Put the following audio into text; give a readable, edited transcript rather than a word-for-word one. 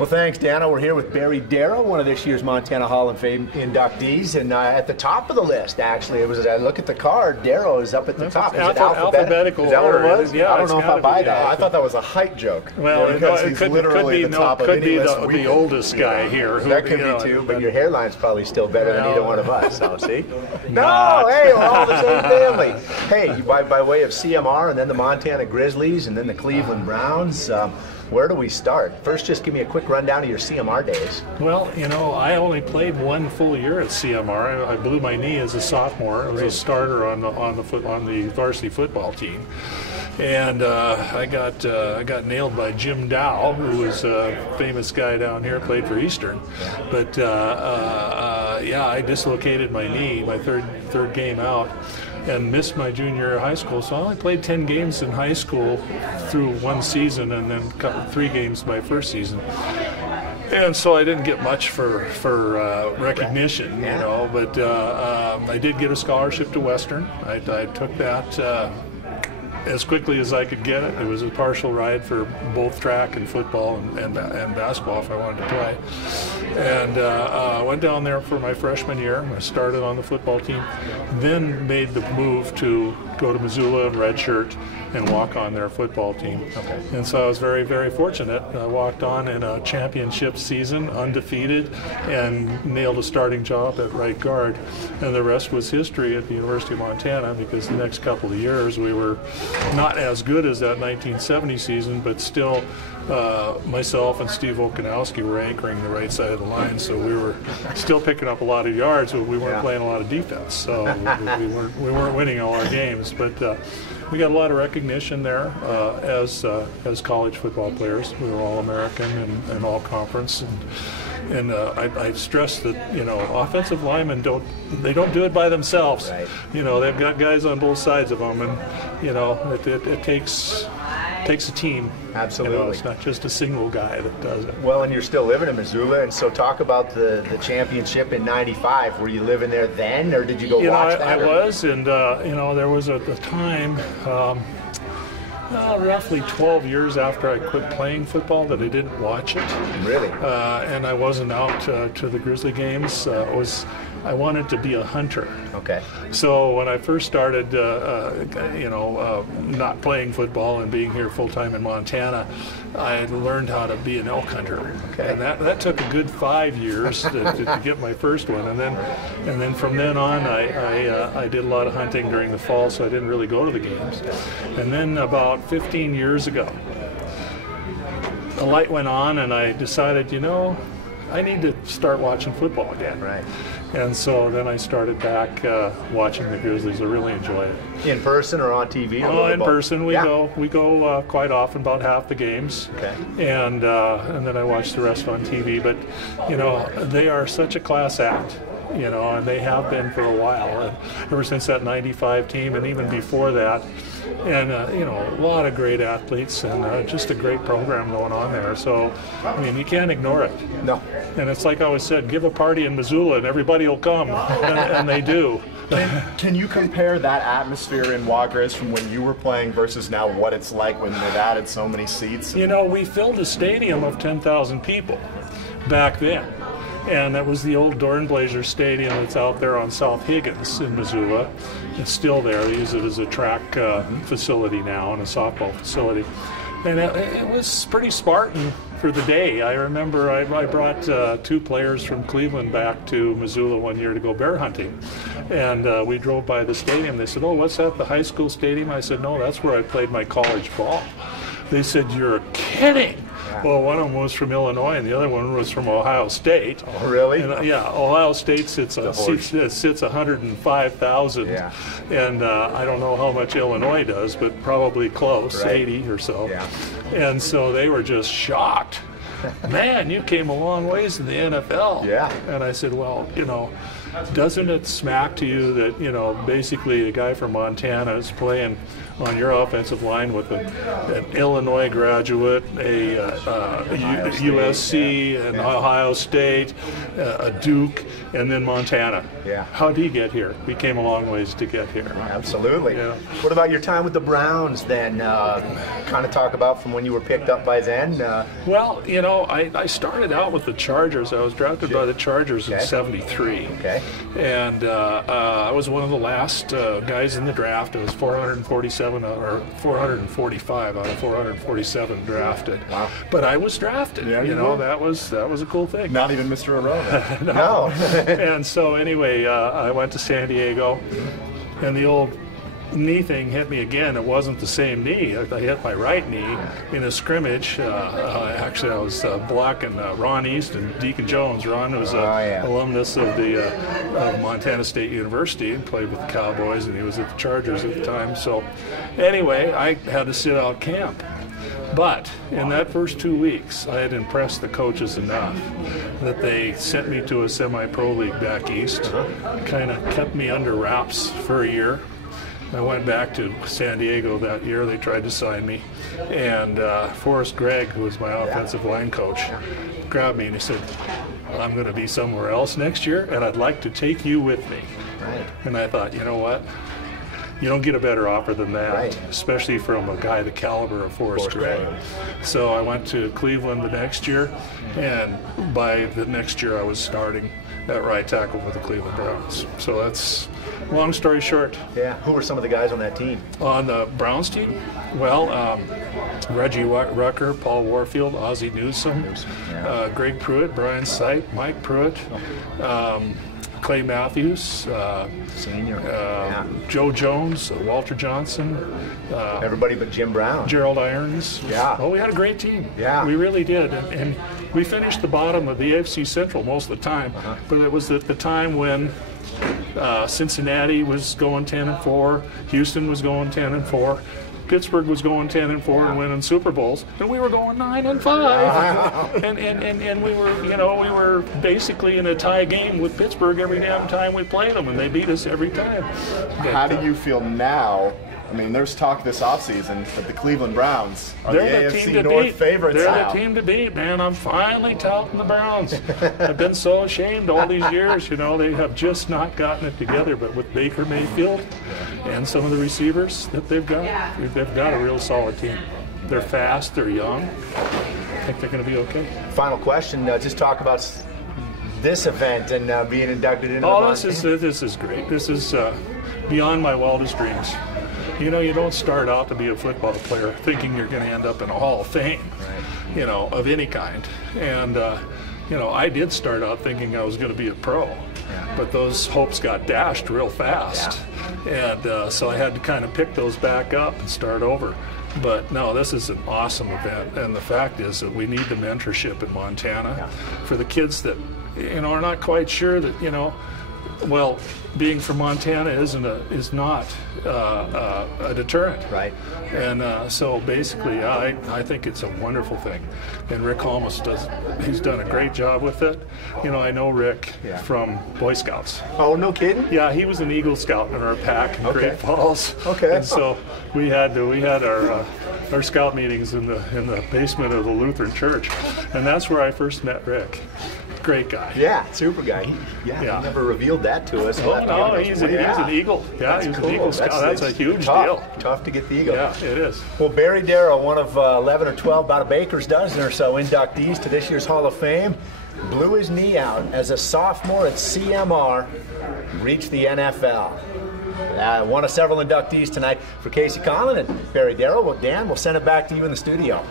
Well, thanks, Dana. We're here with Barry Darrow, one of this year's Montana Hall of Fame inductees, and at the top of the list, actually, it was. As I look at the card, Darrow is up at the top. Is it alphabetical? Is that what it was? Yeah, I don't know if I buy that. I thought that was a height joke. Well, it could be the oldest guy here. That could be too, but your hairline's probably still better than either one of us. So see? No, hey, we're all the same family. Hey, by way of CMR, and then the Montana Grizzlies, and then the Cleveland Browns. Where do we start? First, just give me a quick rundown of your CMR days. Well, I only played one full year at CMR. I blew my knee as a sophomore. I was a starter on the varsity football team, and I got nailed by Jim Dow, who was a famous guy down here, played for Eastern. But yeah, I dislocated my knee my third game out, and missed my junior year of high school. So I only played 10 games in high school through one season, and then 3 games my first season. And so I didn't get much for recognition, but I did get a scholarship to Western. I took that as quickly as I could get it. It was a partial ride for both track and football and basketball if I wanted to play. And I went down there for my freshman year. I started on the football team, then made the move to go to Missoula and redshirt and walk on their football team. Okay. And so I was very, very fortunate. I walked on in a championship season, undefeated, and nailed a starting job at right guard. And the rest was history at the University of Montana, because the next couple of years we were not as good as that 1970 season, but still myself and Steve Okanowski were anchoring the right side of the line, so we were still picking up a lot of yards, but we weren't playing a lot of defense, so we weren't winning all our games. But we got a lot of recognition there as college football players. We were All-American and All-Conference, and I stress that offensive linemen don't do it by themselves. Right. They've got guys on both sides of them, and it takes a team. Absolutely. It's not just a single guy that does it. Well, and you're still living in Missoula, and so talk about the championship in '95. Were you living there then, or did you go watch that? I was, and there was a time, roughly 12 years after I quit playing football, that I didn't watch it. Really? And I wasn't out to the Grizzly games. I wanted to be a hunter. Okay. So when I first started, not playing football and being here full time in Montana, I learned how to be an elk hunter. Okay. And that took a good 5 years to get my first one. And then from then on, I did a lot of hunting during the fall, so I didn't really go to the games. And then about 15 years ago, the light went on, and I decided, I need to start watching football again. Right. And so then I started back watching the Grizzlies. I really enjoy it. In person or on TV? Oh, in person. We go quite often, about half the games. Okay. And then I watch the rest on TV. But they are such a class act. And they have been for a while, ever since that '95 team, and even before that. And a lot of great athletes, and just a great program going on there. So, you can't ignore it. No. And it's like I always said, give a party in Missoula and everybody will come, and they do. Can you compare that atmosphere in Griz from when you were playing versus now, what it's like when they've added so many seats? We filled a stadium of 10,000 people back then. And that was the old Dornblaser Stadium that's out there on South Higgins in Missoula. It's still there. They use it as a track facility now and a softball facility. And it was pretty Spartan for the day. I remember I brought 2 players from Cleveland back to Missoula one year to go bear hunting. And we drove by the stadium. They said, "Oh, what's that, the high school stadium?" I said, "No, that's where I played my college ball." They said, "You're kidding." Yeah. Well, one of them was from Illinois, and the other one was from Ohio State. Oh, really? And, Ohio State sits 105,000. Yeah. And I don't know how much Illinois does, but probably close, right. 80 or so. Yeah. And so they were just shocked. Man, you came a long ways in the NFL. Yeah. And I said, well, doesn't it smack to you that, you know, basically a guy from Montana is playing on your offensive line with an Illinois graduate, a USC, an Ohio State, a Duke, and then Montana? Yeah. How did he get here? We came a long ways to get here. Absolutely. Yeah. What about your time with the Browns then? Kind of talk about from when you were picked up by then. Well, you know, I started out with the Chargers. I was drafted by the Chargers in '73. Okay. And I was one of the last guys in the draft. I was 447 or 445 out of 447 drafted. Wow. But I was drafted. Yeah, you you know, were. that was a cool thing. Not even Mr. Irrelevant. No. And so anyway, I went to San Diego, and the old knee thing hit me again. It wasn't the same knee. I hit my right knee in a scrimmage. Actually, I was blocking Ron East and Deacon Jones. Ron was an alumnus of the Montana State University and played with the Cowboys, and he was at the Chargers at the time. So anyway, I had to sit out camp. But in that first 2 weeks, I had impressed the coaches enough that they sent me to a semi-pro league back east, kind of kept me under wraps for a year. I went back to San Diego that year. They tried to sign me. And Forrest Gregg, who was my offensive line coach, grabbed me and he said, I'm going to be somewhere else next year, and I'd like to take you with me. Right. And I thought, you know what? You don't get a better offer than that, especially from a guy the caliber of Forrest Gregg. So I went to Cleveland the next year, and by the next year I was starting at right tackle for the Cleveland Browns. So that's, long story short. Yeah. Who were some of the guys on that team? On the Browns team? Well, Reggie Rucker, Paul Warfield, Ozzie Newsome, Greg Pruitt, Brian Sipe, Mike Pruitt, Clay Matthews, Senior. Joe Jones, Walter Johnson, Everybody but Jim Brown. Gerald Irons. Yeah. Oh, we had a great team. Yeah. We really did. And we finished the bottom of the AFC Central most of the time, but it was at the time when Cincinnati was going 10-4, Houston was going 10-4, Pittsburgh was going 10-4 and winning Super Bowls, and we were going 9-5. And we were, you know, we were basically in a tie game with Pittsburgh every damn time we played them, and they beat us every time. How do you feel now? I mean, there's talk this offseason that the Cleveland Browns are the AFC North favorites They're now. the team to beat, man. I'm finally touting the Browns. I've been so ashamed all these years. You know, they have just not gotten it together. But with Baker Mayfield and some of the receivers that they've got a real solid team. They're fast. They're young. I think they're going to be okay. Final question. Just talk about this event and being inducted into the Montana. This is great. This is beyond my wildest dreams. You know, you don't start out to be a football player thinking you're going to end up in a Hall of Fame, you know, of any kind. And, you know, I did start out thinking I was going to be a pro, but those hopes got dashed real fast. And so I had to kind of pick those back up and start over. But no, this is an awesome event. And the fact is that we need the mentorship in Montana for the kids that, you know, are not quite sure that, you know, well, being from Montana is not a deterrent. Right. And so basically, I think it's a wonderful thing. And Rick Holmes he's done a great job with it. You know, I know Rick from Boy Scouts. Oh, no kidding? Yeah, he was an Eagle Scout in our pack in Great Falls. Okay. And so we had our scout meetings in the basement of the Lutheran church, and that's where I first met Rick. Great guy. Yeah, super guy. He never revealed that to us. Oh, no, he's an Eagle. Yeah, he's an Eagle Scout. That's a huge deal. Tough to get the Eagle. Yeah, it is. Well, Barry Darrow, one of 11 or 12, about a baker's dozen or so inductees to this year's Hall of Fame, blew his knee out as a sophomore at CMR, reached the NFL. One of several inductees tonight for Casey Conlon and Barry Darrow. Well, Dan, we'll send it back to you in the studio.